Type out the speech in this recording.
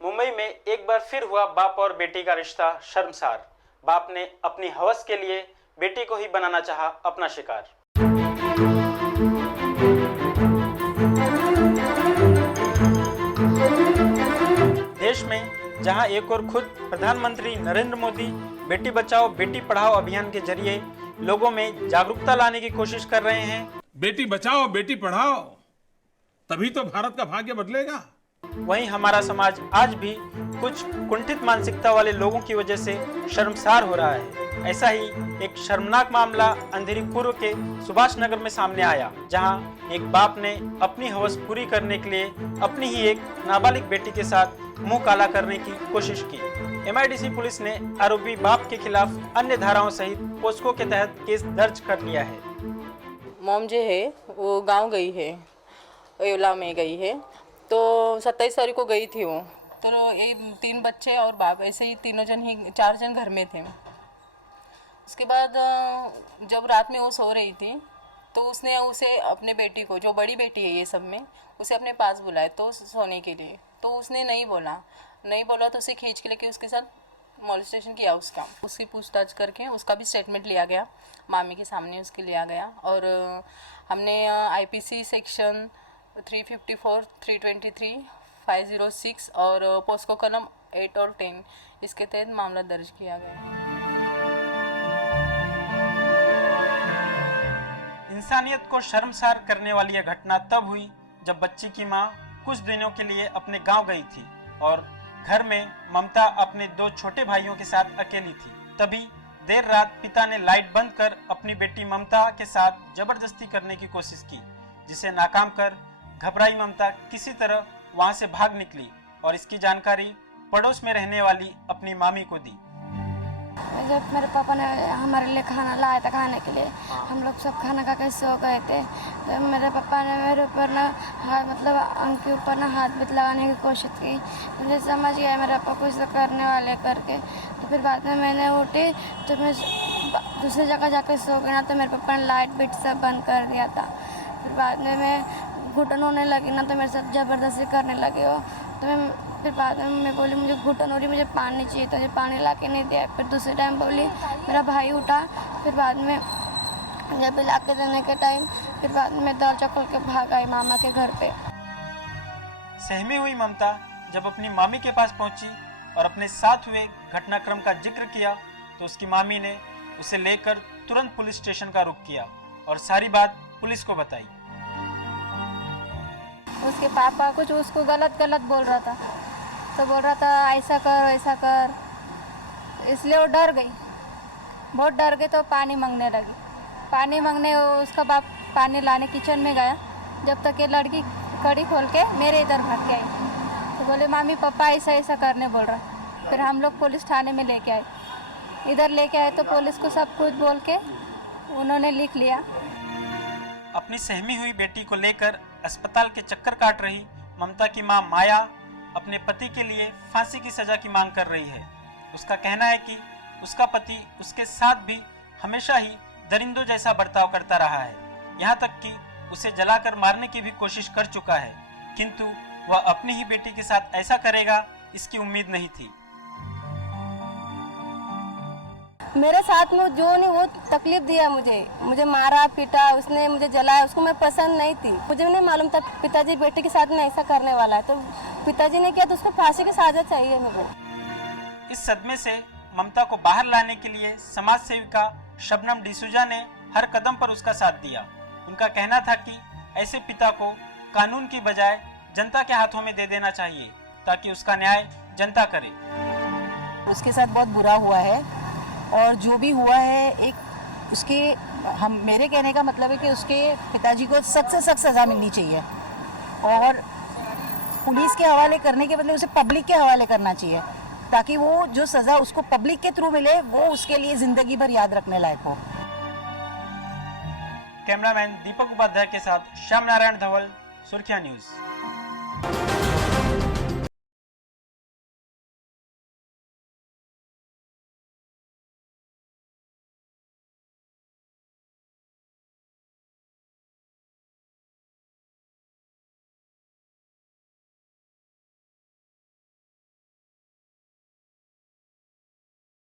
मुंबई में एक बार फिर हुआ बाप और बेटी का रिश्ता शर्मसार। बाप ने अपनी हवस के लिए बेटी को ही बनाना चाहा अपना शिकार। देश में जहां एक और खुद प्रधानमंत्री नरेंद्र मोदी बेटी बचाओ बेटी पढ़ाओ अभियान के जरिए लोगों में जागरूकता लाने की कोशिश कर रहे हैं, बेटी बचाओ बेटी पढ़ाओ, तभी तो भारत का भाग्य बदलेगा। वहीं हमारा समाज आज भी कुछ कुंठित मानसिकता वाले लोगों की वजह से शर्मसार हो रहा है। ऐसा ही एक शर्मनाक मामला अंधेरी पूर्व के सुभाष नगर में सामने आया, जहां एक बाप ने अपनी हवस पूरी करने के लिए अपनी ही एक नाबालिग बेटी के साथ मुंह काला करने की कोशिश की। MIDC पुलिस ने आरोपी बाप के खिलाफ अन्य धाराओं सहित पोस्को के तहत केस दर्ज कर लिया है। मॉम जो है वो गांव गई है, एवला में गई है, तो 27 तारीख को गई थी वो। तो ये 3 बच्चे और बाप, ऐसे ही 4 जन घर में थे। उसके बाद जब रात में वो सो रही थी तो उसने उसे अपने बेटी को, जो बड़ी बेटी है ये सब में, उसे अपने पास बुलाया तो सोने के लिए। तो उसने नहीं बोला तो उसे खींच के लेके उसके साथ मॉलेस्टेशन किया उसकी पूछताछ करके उसका भी स्टेटमेंट लिया गया, मामी के सामने उसके लिया गया। और हमने IPC सेक्शन 354, 323, 506 और पोस्को कलम 8 और 10 इसके तहत मामला दर्ज किया गया है। इंसानियत को शर्मसार करने वाली यह घटना तब हुई जब बच्ची की मां कुछ दिनों के लिए अपने गांव गई थी और घर में ममता अपने 2 छोटे भाइयों के साथ अकेली थी। तभी देर रात पिता ने लाइट बंद कर अपनी बेटी ममता के साथ जबरदस्ती करने की कोशिश की, जिसे नाकाम कर घबराई ममता किसी तरह वहां से भाग निकली और इसकी जानकारी पड़ोस में रहने वाली अपनी मामी को दी। जब मेरे पापा ने हमारे लिए खाना लाया था खाने के लिए, हम लोग सब खाना खा के सो गए थे। जब मेरे पापा ने मेरे ऊपर ना मतलब अंक के ऊपर ना हाथ भी लगाने की कोशिश की, मुझे समझ गया मेरे पापा कुछ तो करने वाले करके। तो फिर बाद में मैंने उठी तो मैं दूसरी जगह जाके सो गई ना, तो मेरे पापा ने लाइट बिट सब बंद कर दिया था। फिर बाद में मैं घुटन होने लगी ना, तो मेरे साथ ज़बरदस्ती करने लगे वो। तो फिर बाद में मैं बोली मुझे घुटन हो रही, मुझे पानी चाहिए, तो मुझे पानी ला के नहीं दिया। फिर दूसरे टाइम बोली मेरा भाई उठा, फिर बाद में जब ला के देने के टाइम फिर बाद में दरवाजा खोल के भाग आई मामा के घर पे। सहमी हुई ममता जब अपनी मामी के पास पहुंची और अपने साथ हुए घटनाक्रम का जिक्र किया तो उसकी मामी ने उसे लेकर तुरंत पुलिस स्टेशन का रुख किया और सारी बात पुलिस को बताई। उसके पापा कुछ उसको गलत बोल रहा था, तो बोल रहा था ऐसा कर वैसा कर, इसलिए वो डर गई, बहुत डर गई। तो पानी मांगने लगी। पानी मांगने उसका बाप पानी लाने किचन में गया, जब तक ये लड़की कड़ी खोल के मेरे इधर भाग के आई। तो बोले मामी पापा ऐसा ऐसा करने बोल रहा। फिर हम लोग पुलिस थाने में लेके आए। इधर लेके आए तो पुलिस को सब कुछ बोल के उन्होंने लिख लिया। अपनी सहमी हुई बेटी को लेकर अस्पताल के चक्कर काट रही ममता की मां माया अपने पति के लिए फांसी की सजा की मांग कर रही है। उसका कहना है कि उसका पति उसके साथ भी हमेशा ही दरिंदों जैसा बर्ताव करता रहा है, यहाँ तक कि उसे जलाकर मारने की भी कोशिश कर चुका है, किंतु वह अपनी ही बेटी के साथ ऐसा करेगा इसकी उम्मीद नहीं थी। मेरे साथ में जो नहीं वो तकलीफ दिया, मुझे मारा पीटा, उसने मुझे जलाया, उसको मैं पसंद नहीं थी। मुझे नहीं मालूम था पिताजी बेटे के साथ में ऐसा करने वाला है, तो पिताजी ने किया तो उसको फांसी की सजा चाहिए मुझे। इस सदमे से ममता को बाहर लाने के लिए समाज सेविका शबनम डिसूजा ने हर कदम पर उसका साथ दिया। उनका कहना था कि ऐसे पिता को कानून की बजाय जनता के हाथों में दे देना चाहिए ताकि उसका न्याय जनता करे। उसके साथ बहुत बुरा हुआ है और जो भी हुआ है एक उसके मेरे कहने का मतलब है कि उसके पिताजी को सख्त से सख्त सज़ा मिलनी चाहिए और पुलिस के हवाले करने के बदले उसे पब्लिक के हवाले करना चाहिए, ताकि वो जो सज़ा उसको पब्लिक के थ्रू मिले वो उसके लिए ज़िंदगी भर याद रखने लायक हो। कैमरामैन दीपक उपाध्याय के साथ श्याम नारायण धवल, सुर्खियां न्यूज़।